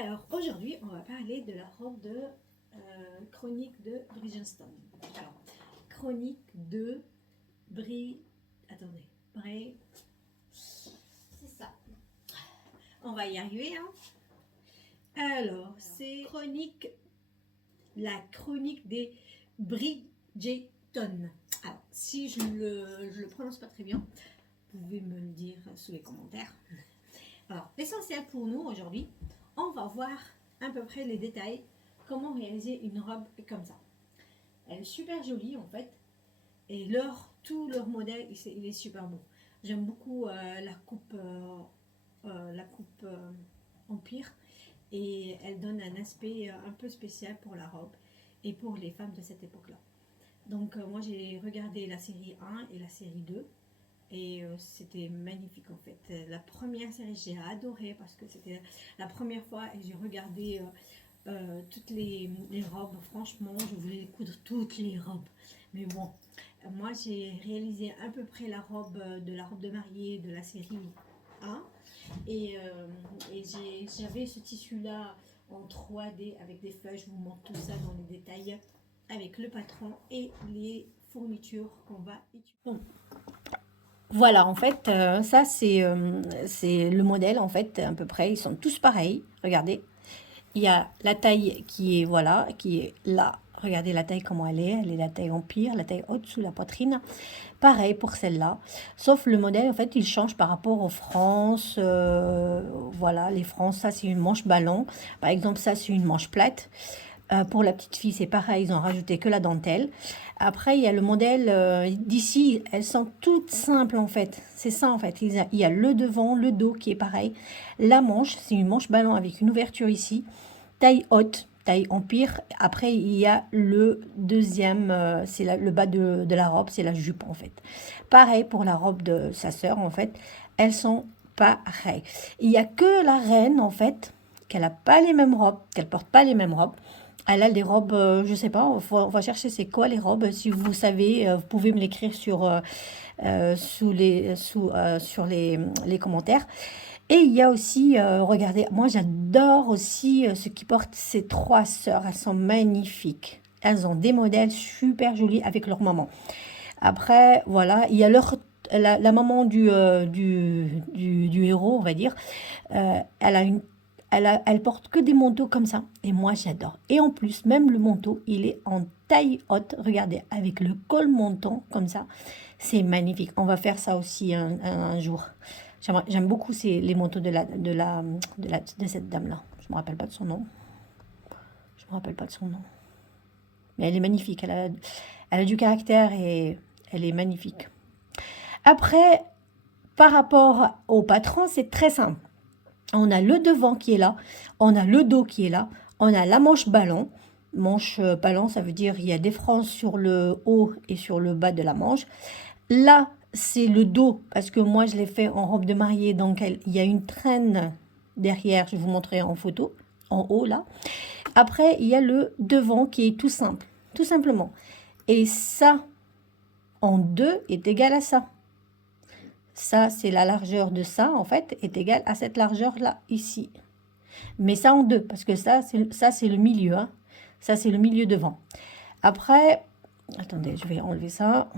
Alors aujourd'hui, on va parler de la robe de Chronique de Bridgerton. Alors, Chronique de Bri... Attendez, Bri... C'est ça. On va y arriver, hein. Alors, c'est la chronique des Bridgerton. Alors, si je le prononce pas très bien, vous pouvez me le dire sous les commentaires. Alors, l'essentiel pour nous aujourd'hui, on va voir à peu près les détails, comment réaliser une robe comme ça. Elle est super jolie en fait, et tout leur modèle, il est super beau. J'aime beaucoup la coupe empire, et elle donne un aspect un peu spécial pour la robe et pour les femmes de cette époque-là. Donc moi j'ai regardé la série 1 et la série 2. Et c'était magnifique en fait. La première série, j'ai adoré parce que c'était la première fois et j'ai regardé toutes les robes. Franchement, je voulais coudre toutes les robes. Mais bon, moi j'ai réalisé à peu près la robe de mariée de la série 1. Et j'avais ce tissu-là en 3D avec des feuilles. Je vous montre tout ça dans les détails avec le patron et les fournitures qu'on va utiliser. Bon. Voilà, en fait, ça c'est le modèle, en fait, à peu près. Ils sont tous pareils. Regardez, il y a la taille qui est, voilà, qui est là. Regardez la taille comment elle est la taille empire, la taille haute sous la poitrine. Pareil pour celle-là. Sauf le modèle, en fait, il change par rapport aux frances. Voilà, les frances, ça c'est une manche ballon. Par exemple, ça c'est une manche plate. Pour la petite fille, c'est pareil, ils ont rajouté que la dentelle. Après, il y a le modèle d'ici, elles sont toutes simples en fait. C'est ça en fait. Il y a le devant, le dos qui est pareil. La manche, c'est une manche ballon avec une ouverture ici. Taille haute, taille empire. Après, il y a le deuxième, c'est le bas de la robe, c'est la jupe en fait. Pareil pour la robe de sa sœur en fait. Elles sont pareilles. Il n'y a que la reine en fait, qu'elle n'a pas les mêmes robes, qu'elle porte pas les mêmes robes. Elle a des robes, je sais pas, on va chercher c'est quoi les robes. Si vous savez, vous pouvez me l'écrire sur les commentaires. Et il y a aussi, regardez, moi j'adore aussi ce qui portent ces trois sœurs. Elles sont magnifiques. Elles ont des modèles super jolis avec leur maman. Après, voilà, il y a la maman du héros, on va dire. Elle a une elle porte que des manteaux comme ça. Et moi, j'adore. Et en plus, même le manteau, il est en taille haute. Regardez, avec le col montant comme ça. C'est magnifique. On va faire ça aussi un jour. J'aime beaucoup les manteaux de cette dame-là. Je ne me rappelle pas de son nom. Je me rappelle pas de son nom. Mais elle est magnifique. Elle a du caractère et elle est magnifique. Après, par rapport au patron, c'est très simple. On a le devant qui est là, on a le dos qui est là, on a la manche ballon. Manche ballon, ça veut dire il y a des franges sur le haut et sur le bas de la manche. Là, c'est le dos, parce que moi, je l'ai fait en robe de mariée, donc il y a une traîne derrière, je vais vous montrer en photo, en haut là. Après, il y a le devant qui est tout simple, tout simplement. Et ça, en deux, est égal à ça. Ça, c'est la largeur de ça, en fait, est égale à cette largeur-là, ici. Mais ça en deux, parce que ça, c'est le milieu. Hein. Ça, c'est le milieu devant. Après, attendez, je vais enlever ça.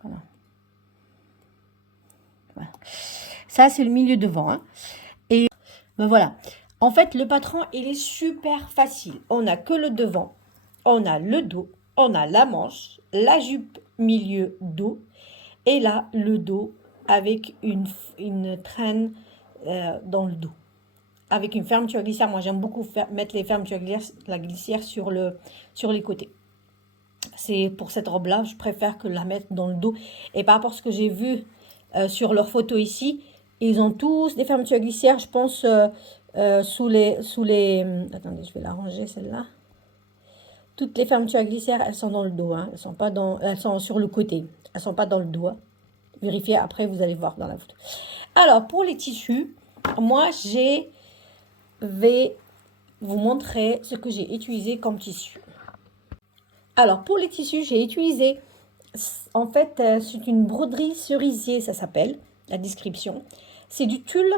Voilà. Voilà. Ça, c'est le milieu devant. Hein. Et ben voilà. En fait, le patron, il est super facile. On n'a que le devant, on a le dos, on a la manche, la jupe milieu dos, et là, le dos avec une traîne dans le dos. Avec une fermeture glissière. Moi, j'aime beaucoup mettre les fermetures glissière sur les côtés. C'est pour cette robe-là, je préfère que la mettre dans le dos. Et par rapport à ce que j'ai vu sur leurs photos ici, ils ont tous des fermetures glissières, je pense, sous les... Attendez, je vais la ranger, celle-là. Toutes les fermetures glissières, elles sont dans le dos. Hein. Elles sont sur le côté. Elles ne sont pas dans le dos. Hein. Vérifiez, après, vous allez voir dans la photo. Alors, pour les tissus, moi, vais vous montrer ce que j'ai utilisé comme tissu. Alors, pour les tissus, j'ai utilisé, en fait, c'est une broderie cerisier, ça s'appelle, la description. C'est du tulle,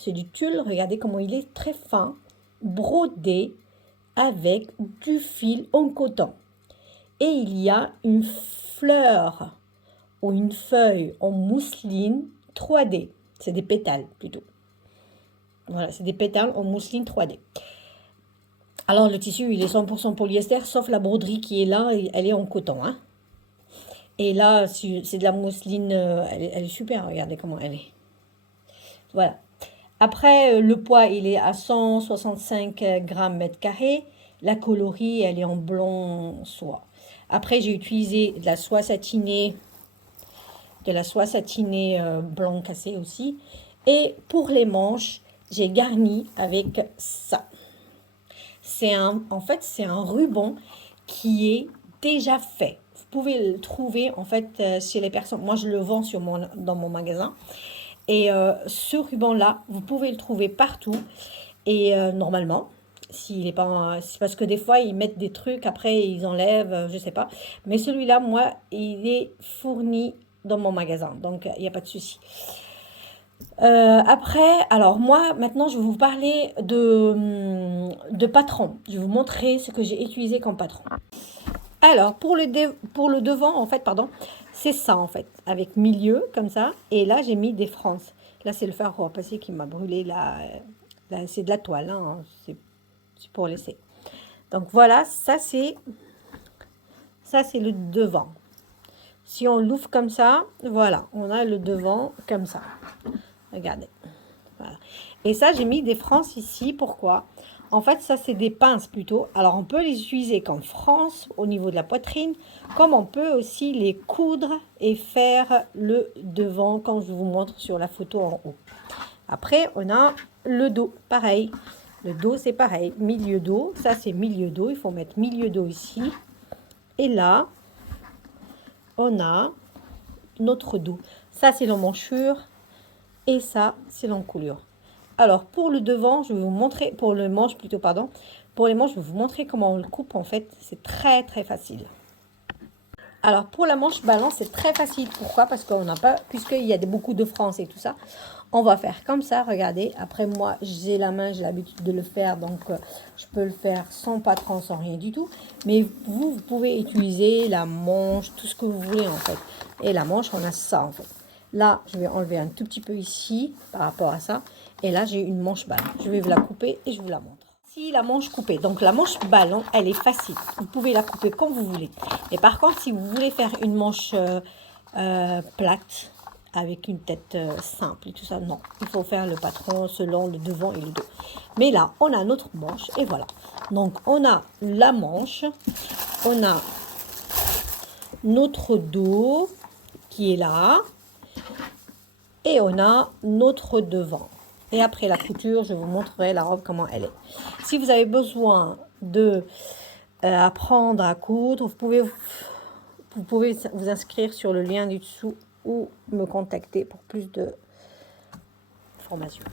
c'est du tulle, regardez comment il est très fin, brodé avec du fil en coton. Et il y a une fleur ou une feuille en mousseline 3D. C'est des pétales plutôt. Voilà, c'est des pétales en mousseline 3D. Alors le tissu, il est 100% polyester, sauf la broderie qui est là, elle est en coton. Hein. Et là, c'est de la mousseline, elle est super, regardez comment elle est. Voilà. Après, le poids, il est à 165 grammes mètre carré. La coloris, elle est en blanc soie. Après, j'ai utilisé de la soie satinée, blanc cassé aussi. Et pour les manches, j'ai garni avec ça. En fait, c'est un ruban qui est déjà fait. Vous pouvez le trouver en fait chez les personnes. Moi, je le vends dans mon magasin. Et ce ruban-là, vous pouvez le trouver partout. Et normalement, s'il est pas, c'est parce que des fois ils mettent des trucs, après ils enlèvent, je sais pas. Mais celui-là, moi, il est fourni dans mon magasin, donc il n'y a pas de souci. Après, alors moi, maintenant, je vais vous parler de patron. Je vais vous montrer ce que j'ai utilisé comme patron. Alors, pour le devant, en fait, pardon, c'est ça, en fait, avec milieu, comme ça. Et là, j'ai mis des frances. Là, c'est le fer à repasser qui m'a brûlé là, c'est de la toile, hein, c'est pour laisser. Donc, voilà, ça, c'est le devant. Si on l'ouvre comme ça, voilà, on a le devant comme ça. Regardez. Voilà. Et ça, j'ai mis des frances ici. Pourquoi? En fait, ça, c'est des pinces plutôt. Alors, on peut les utiliser comme frances au niveau de la poitrine, comme on peut aussi les coudre et faire le devant, quand je vous montre sur la photo en haut. Après, on a le dos, pareil. Le dos, c'est pareil. Milieu dos, ça, c'est milieu dos. Il faut mettre milieu dos ici. Et là, on a notre dos. Ça, c'est l'emmanchure. Et ça, c'est l'encolure. Alors, pour le devant, je vais vous montrer, pour le manche plutôt, pardon. Pour les manches, je vais vous montrer comment on le coupe, en fait. C'est très, très facile. Alors, pour la manche ballon, c'est très facile. Pourquoi? Parce qu'on n'a pas, puisqu'il y a beaucoup de frances et tout ça, on va faire comme ça, regardez. Après, moi, j'ai la main, j'ai l'habitude de le faire, donc je peux le faire sans patron, sans rien du tout. Mais vous pouvez utiliser la manche, tout ce que vous voulez, en fait. Et la manche, on a ça, en fait. Là, je vais enlever un tout petit peu ici, par rapport à ça. Et là, j'ai une manche ballon. Je vais vous la couper et je vous la montre. Si la manche coupée, donc la manche ballon, elle est facile. Vous pouvez la couper comme vous voulez. Et par contre, si vous voulez faire une manche plate, avec une tête simple et tout ça, non. Il faut faire le patron selon le devant et le dos. Mais là, on a notre manche et voilà. Donc, on a la manche, on a notre dos qui est là et on a notre devant. Et après la couture, je vous montrerai la robe comment elle est. Si vous avez besoin de apprendre à coudre, vous pouvez vous inscrire sur le lien du dessous ou me contacter pour plus de formation.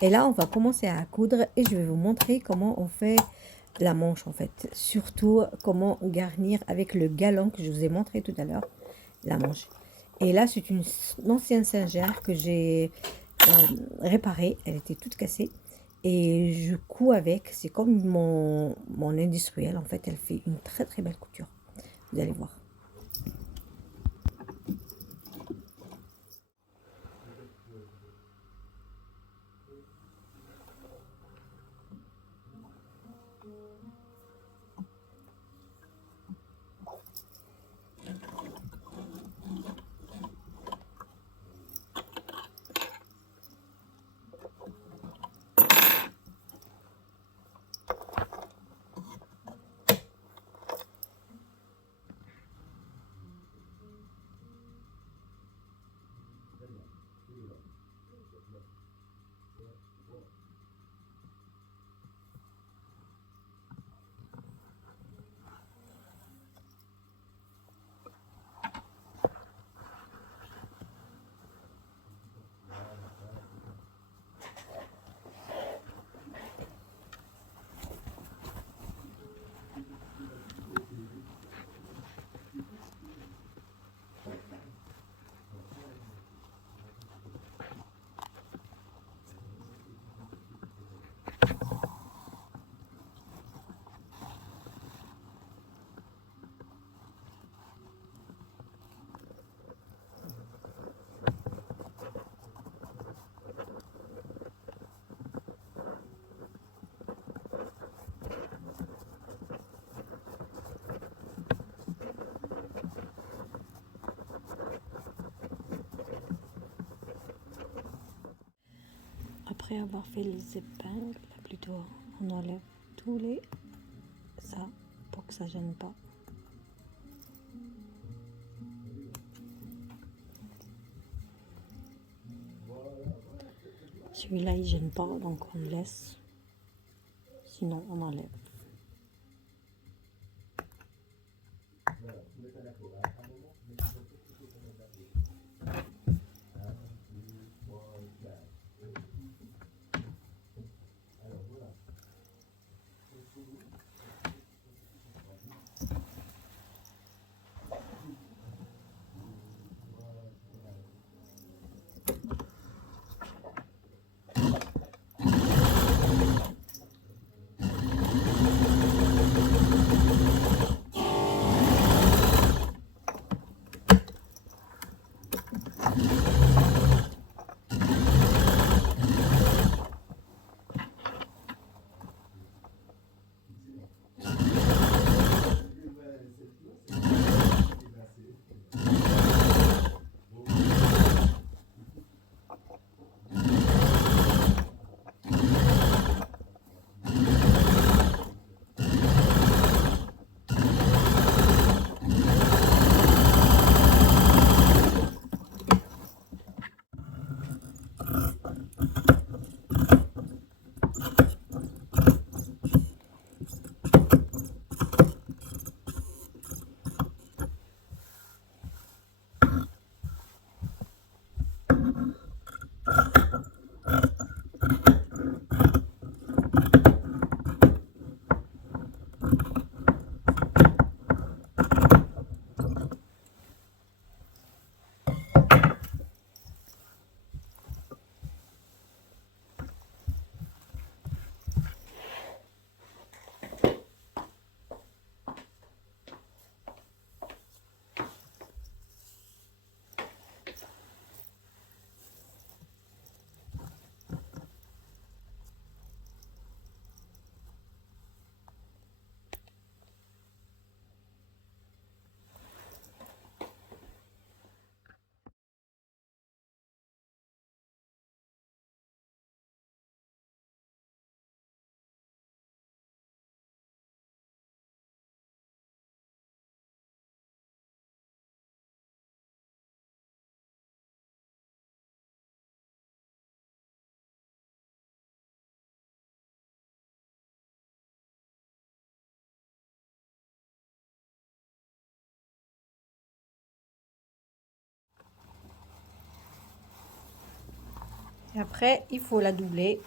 Et là, on va commencer à coudre et je vais vous montrer comment on fait la manche en fait. Surtout comment garnir avec le galon que je vous ai montré tout à l'heure, la manche. Et là, c'est une ancienne singère que j'ai réparée. Elle était toute cassée. Et je couds avec. C'est comme mon industriel. En fait, elle fait une très très belle couture. Vous allez voir. après avoir fait les épingles, plutôt, on enlève tous les ça pour que ça gêne pas. Celui-là il gêne pas, donc on le laisse. Sinon on enlève. Et après, il faut la doubler